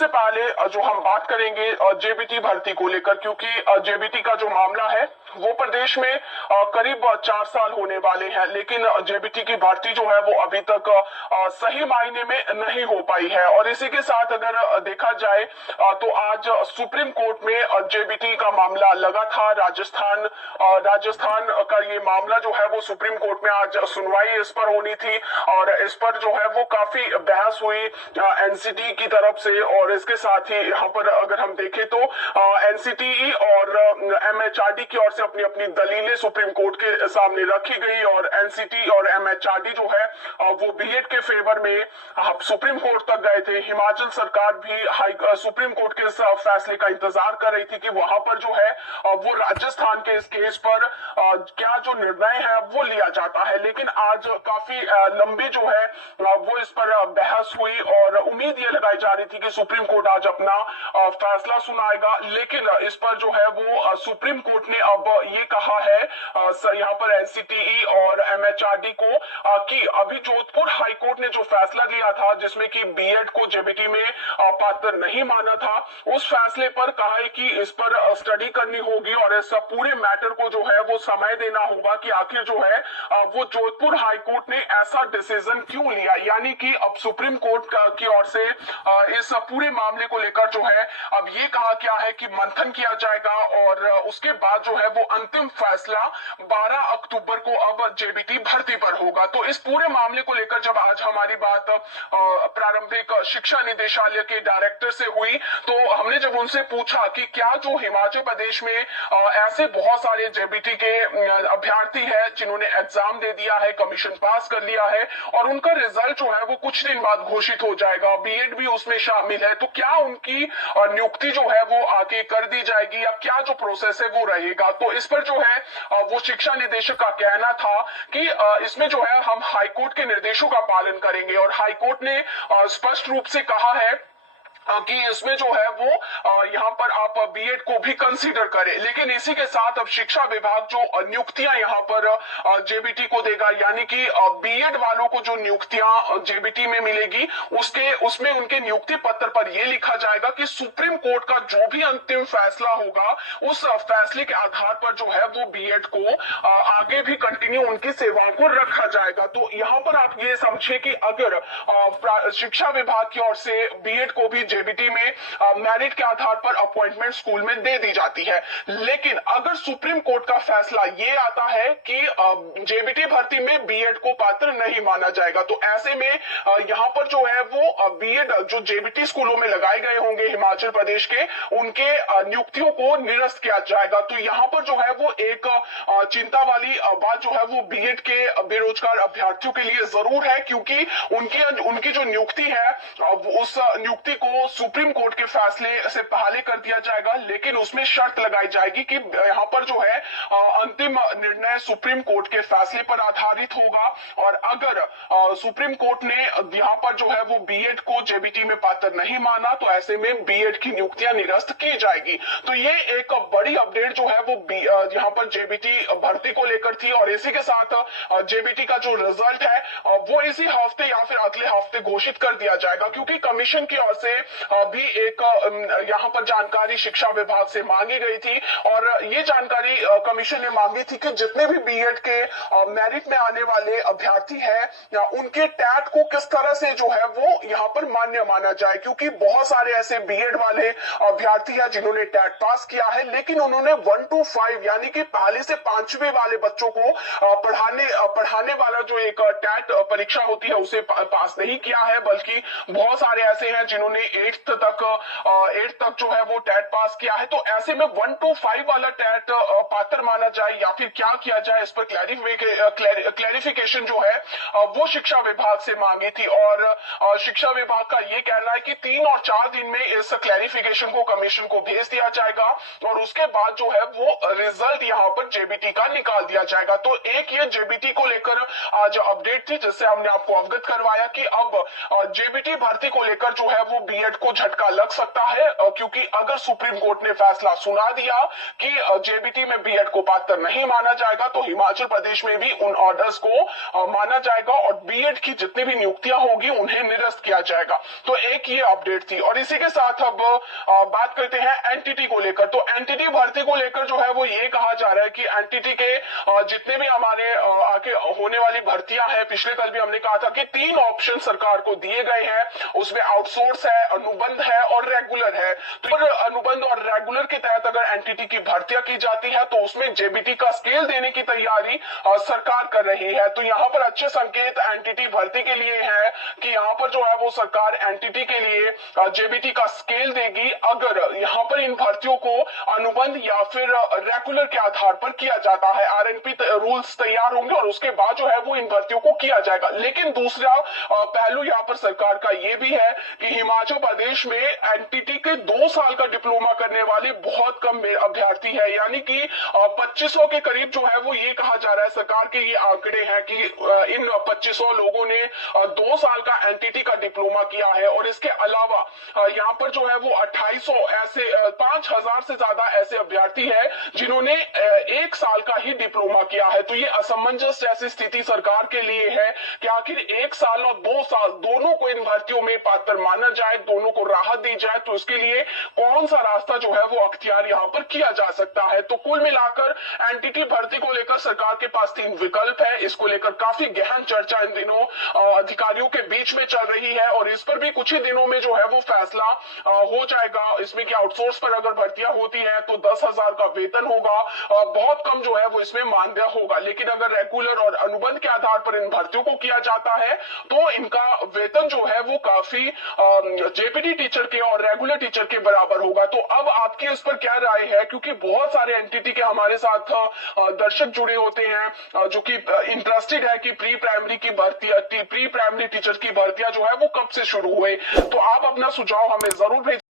सबसे पहले जो हम बात करेंगे जेबीटी भर्ती को लेकर, क्योंकि जेबीटी का जो मामला है वो प्रदेश में करीब 4 साल होने वाले हैं, लेकिन जेबीटी की भर्ती जो है वो अभी तक सही मायने में नहीं हो पाई है। और इसी के साथ अगर देखा जाए तो आज सुप्रीम कोर्ट में जेबीटी का मामला लगा था। राजस्थान का ये मामला जो है वो सुप्रीम कोर्ट में आज सुनवाई इस पर होनी थी, और इस पर जो है वो काफी बहस हुई एनसीटी की तरफ से। और इसके साथ ही यहाँ पर अगर हम देखें तो एनसीटी और एमएचआरडी की ओर से अपनी अपनी दलीलें सुप्रीम कोर्ट के सामने रखी गई, और एनसीटी और एमएचआरडी जो है वो बीएड के फेवर में सुप्रीम कोर्ट तक गए थे। हिमाचल सरकार भी सुप्रीम कोर्ट के इस फैसले का इंतजार कर रही थी कि वहां पर जो है वो राजस्थान के इस केस पर क्या जो निर्णय है वो लिया जाता है। लेकिन आज काफी लंबी जो है वो इस पर बहस हुई, और उम्मीद ये लगाई जा रही थी कि सुप्रीम कोर्ट आज अपना फैसला सुनाएगा। लेकिन इस पर जो है वो सुप्रीम कोर्ट ने अब ये कहा है यहाँ पर एनसीटीई और एमएचआरडी को कि अभी जोधपुर हाईकोर्ट ने जो फैसला लिया था जिसमें कि बीएड को जेबीटी में पात्र नहीं माना था, उस फैसले पर कहा है कि इस पर स्टडी करनी होगी और इस पूरे मैटर को जो है वो समय देना होगा कि आखिर जो है वो जोधपुर हाईकोर्ट ने ऐसा डिसीजन क्यों लिया। यानी कि अब सुप्रीम कोर्ट की ओर से इस पूरे मामले को लेकर जो है अब ये कहा गया है कि मंथन किया जाएगा, और उसके बाद जो है वो अंतिम फैसला 12 अक्टूबर को अब जेबीटी भर्ती पर होगा। तो इस पूरे मामले को लेकर जब आज हमारी बात प्रारंभिक शिक्षा निदेशालय के डायरेक्टर से हुई, तो हमने जब उनसे पूछा कि क्या जो हिमाचल प्रदेश में ऐसे बहुत सारे जेबीटी के अभ्यर्थी हैं जिन्होंने एग्जाम दे दिया है, कमीशन पास कर लिया है, और उनका रिजल्ट जो है वो कुछ दिन बाद घोषित हो जाएगा, बीएड भी उसमें शामिल है, तो क्या उनकी नियुक्ति जो है वो आगे कर दी जाएगी या क्या जो प्रोसेस है वो रहेगा। तो इस पर जो है वो शिक्षा निदेशक का कहना था कि इसमें जो है हम हाईकोर्ट के निर्देशों का पालन करेंगे, और हाईकोर्ट ने स्पष्ट रूप से कहा है कि इसमें जो है वो यहाँ पर आप बीएड को भी कंसीडर करें। लेकिन इसी के साथ अब शिक्षा विभाग जो नियुक्तियां यहाँ पर जेबीटी को देगा, यानी कि बीएड वालों को जो नियुक्तियां जेबीटी में मिलेगी उसमें उनके नियुक्ति पत्र पर यह लिखा जाएगा कि सुप्रीम कोर्ट का जो भी अंतिम फैसला होगा उस फैसले के आधार पर जो है वो बीएड को आगे भी कंटिन्यू उनकी सेवाओं को रखा जाएगा। तो यहाँ पर आप ये समझे कि अगर शिक्षा विभाग की ओर से बीएड को भी जेबीटी में मेरिट के आधार पर अपॉइंटमेंट स्कूल में दे दी जाती है, लेकिन अगर सुप्रीम कोर्ट का फैसला ये आता है कि जेबीटी भर्ती में बीएड को पात्र नहीं माना जाएगा, तो ऐसे में यहाँ पर जो है वो बीएड जो जेबीटी स्कूलों में लगाए गए होंगे हिमाचल प्रदेश के, उनके नियुक्तियों को निरस्त किया जाएगा। तो यहाँ पर जो है वो एक चिंता वाली बात जो है वो बीएड के बेरोजगार अभ्यर्थियों के लिए जरूर है, क्योंकि उनकी जो नियुक्ति है उस नियुक्ति को सुप्रीम कोर्ट के फैसले से पहले कर दिया जाएगा, लेकिन उसमें शर्त लगाई जाएगी कि यहाँ पर जो है अंतिम निर्णय सुप्रीम कोर्ट के फैसले पर आधारित होगा, और अगर सुप्रीम कोर्ट ने यहाँ पर जो है वो बीएड को जेबीटी में पात्र नहीं माना तो ऐसे में बीएड की नियुक्तियां निरस्त की जाएगी। तो ये एक बड़ी अपडेट जो है वो यहाँ पर जेबीटी भर्ती को लेकर थी, और इसी के साथ जेबीटी का जो रिजल्ट है वो इसी हफ्ते या फिर अगले हफ्ते घोषित कर दिया जाएगा, क्योंकि कमीशन की ओर से भी एक यहाँ पर जानकारी शिक्षा विभाग से मांगी गई थी, और ये जानकारी कमीशन ने मांगी थी कि जितने भी बीएड के मेरिट में आने वाले अभ्यर्थी हैं उनके टैट को किस तरह से जो है वो यहाँ पर मान्य माना जाए, क्योंकि बहुत सारे ऐसे बीएड वाले अभ्यर्थी हैं जिन्होंने टैट पास किया है, लेकिन उन्होंने 1 to 5 यानी कि पहले से 5वीं वाले बच्चों को पढ़ाने वाला जो एक टैट परीक्षा होती है उसे पास नहीं किया है, बल्कि बहुत सारे ऐसे हैं जिन्होंने 8th तक जो है वो टैट पास किया है। तो ऐसे में 1 to 5 वाला टैट पात्र माना जाए या फिर क्या किया जाए, इस पर क्लैरिफिकेशन जो है वो शिक्षा विभाग से मांगी थी, और शिक्षा विभाग का ये कहना है कि 3 और 4 दिन में इस क्लैरिफिकेशन को कमीशन को भेज दिया जाएगा, और उसके बाद जो है वो रिजल्ट यहाँ पर जेबीटी का निकाल दिया जाएगा। तो एक ये जेबीटी को लेकर आज अपडेट थी जिससे हमने आपको अवगत करवाया कि अब जेबीटी भर्ती को लेकर जो है वो बीएड बीएड को झटका लग सकता है, क्योंकि अगर सुप्रीम कोर्ट ने फैसला सुना दिया कि जेबीटी में बीएड को पात्र नहीं माना जाएगा तो हिमाचल प्रदेश में भी उन ऑर्डर्स को माना जाएगा और बीएड की जितनी भी नियुक्तियां होगी उन्हें निरस्त किया जाएगा। तो एक ये अपडेट थी। और इसी के साथ अब बात करते हैं एनटीटी को लेकर। तो एनटीटी भर्ती को लेकर जो है वो ये कहा जा रहा है कि एनटीटी के जितने भी हमारे आगे होने वाली भर्तियां हैं, पिछले कल भी हमने कहा था कि 3 ऑप्शन सरकार को दिए गए हैं, उसमें आउटसोर्स है, अनुबंध है और रेगुलर है। तो अनुबंध और रेगुलर के तहत अगर एनटीटी की भर्तियां की जाती है तो उसमें जेबीटी का स्केल देने की तैयारी सरकार कर रही है। तो यहाँ पर अच्छे संकेत एनटीटी भर्ती के लिए है कि यहाँ पर जो है वो सरकार एनटीटी के लिए जेबीटी का स्केल देगी अगर यहाँ पर इन भर्तियों को अनुबंध या फिर रेगुलर के आधार पर किया जाता है। आरएनपी रूल्स तैयार होंगे और उसके बाद जो है वो इन भर्तियों को किया जाएगा। लेकिन दूसरा पहलू यहाँ पर सरकार का ये भी है कि हिमाचल प्रदेश में एनटीटी के 2 साल का डिप्लोमा करने वाले बहुत कम अभ्यर्थी है, यानी कि 2500 के करीब जो है वो ये कहा जा रहा है, सरकार के ये आंकड़े हैं कि इन 2500 लोगों ने 2 साल का एनटीटी का डिप्लोमा किया है। और इसके अलावा यहाँ पर जो है वो 2800 ऐसे 5000 से ज्यादा ऐसे अभ्यर्थी है जिन्होंने 1 साल का ही डिप्लोमा किया है। तो ये असमंजस जैसी स्थिति सरकार के लिए है कि आखिर 1 साल और 2 साल दोनों को इन भर्तियों में पात्र माना जाए, दोनों को राहत दी जाए, तो इसके लिए कौन सा रास्ता जो है वो अख्तियार यहाँ पर किया जा सकता है। तो कुल मिलाकर एनटीटी भर्ती को लेकर सरकार के पास 3 विकल्प है। इसको लेकर काफी गहन चर्चा इन दिनों अधिकारियों के बीच में चल रही है और इस पर भी कुछ ही दिनों में जो है वो फैसला हो जाएगा। इसमें कि आउटसोर्स पर अगर भर्तियां होती है तो 10,000 का वेतन होगा, बहुत कम जो है वो इसमें मानदेय होगा। लेकिन अगर रेगुलर और अनुबंध के आधार पर इन भर्तियों को किया जाता है तो इनका वेतन जो है वो काफी जेपीटी टीचर के और रेगुलर टीचर के बराबर होगा। तो अब आपकी इस पर क्या राय है, क्योंकि बहुत सारे एनटीटी के हमारे साथ दर्शक जुड़े होते हैं जो कि इंटरेस्टेड है कि प्री प्राइमरी की भर्ती, प्री प्राइमरी टीचर की भर्तियां जो है वो कब से शुरू हुए। तो आप अपना सुझाव हमें जरूर भेजें।